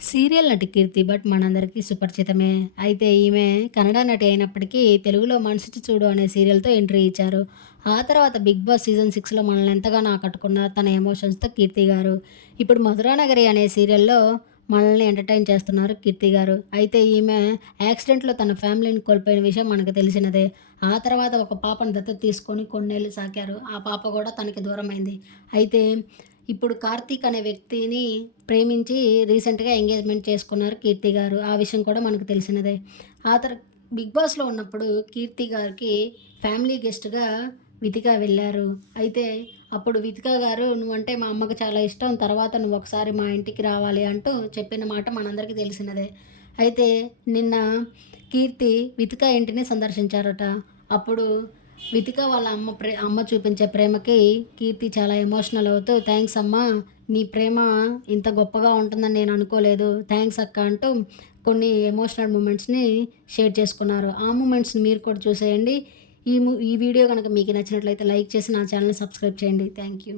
Serial నటి కీర్తి భట్ మనందరికీ సుపరిచితమే. అయితే ఈమె కన్నడ నటి అయినప్పటికీ తెలుగులో మనసుచి చూడు అనే సీరియల్తో ఎంట్రీ ఇచ్చారు. ఆ తర్వాత బిగ్ బాస్ సీజన్ సిక్స్లో మనల్ని ఎంతగానో ఆకట్టుకున్నారు తన ఎమోషన్స్తో కీర్తి గారు. ఇప్పుడు మధురానగరి అనే సీరియల్లో మనల్ని ఎంటర్టైన్ చేస్తున్నారు కీర్తి గారు. అయితే ఈమె యాక్సిడెంట్లో తన ఫ్యామిలీని కోల్పోయిన విషయం మనకు తెలిసినదే. ఆ తర్వాత ఒక పాపను దత్తత తీసుకొని కొన్నేళ్ళు సాకారు. ఆ పాప కూడా తనకి దూరమైంది. అయితే ఇప్పుడు కార్తీక్ అనే వ్యక్తిని ప్రేమించి రీసెంట్గా ఎంగేజ్మెంట్ చేసుకున్నారు కీర్తి గారు. ఆ విషయం కూడా మనకు తెలిసినదే. ఆ తర్వాత బిగ్ బాస్లో ఉన్నప్పుడు కీర్తి గారికి ఫ్యామిలీ గెస్ట్గా వితిక వెళ్ళారు. అయితే అప్పుడు వితిక గారు నువ్వంటే మా అమ్మకు చాలా ఇష్టం తర్వాత నువ్వు ఒకసారి మా ఇంటికి రావాలి అంటూ చెప్పిన మాట మనందరికీ తెలిసినదే. అయితే నిన్న కీర్తి వితిక ఇంటిని సందర్శించారట. అప్పుడు వితిక వాళ్ళ అమ్మ ప్రే అమ్మ చూపించే ప్రేమకి కీర్తి చాలా ఎమోషనల్ అవుతూ థ్యాంక్స్ అమ్మ నీ ప్రేమ ఇంత గొప్పగా ఉంటుందని నేను అనుకోలేదు. థ్యాంక్స్ అక్క అంటూ కొన్ని ఎమోషనల్ మూమెంట్స్ని షేర్ చేసుకున్నారు. ఆ మూమెంట్స్ని మీరు కూడా చూసేయండి. ఈ ఈ వీడియో కనుక మీకు నచ్చినట్లయితే లైక్ చేసి నా ఛానల్ని సబ్స్క్రైబ్ చేయండి. Thank you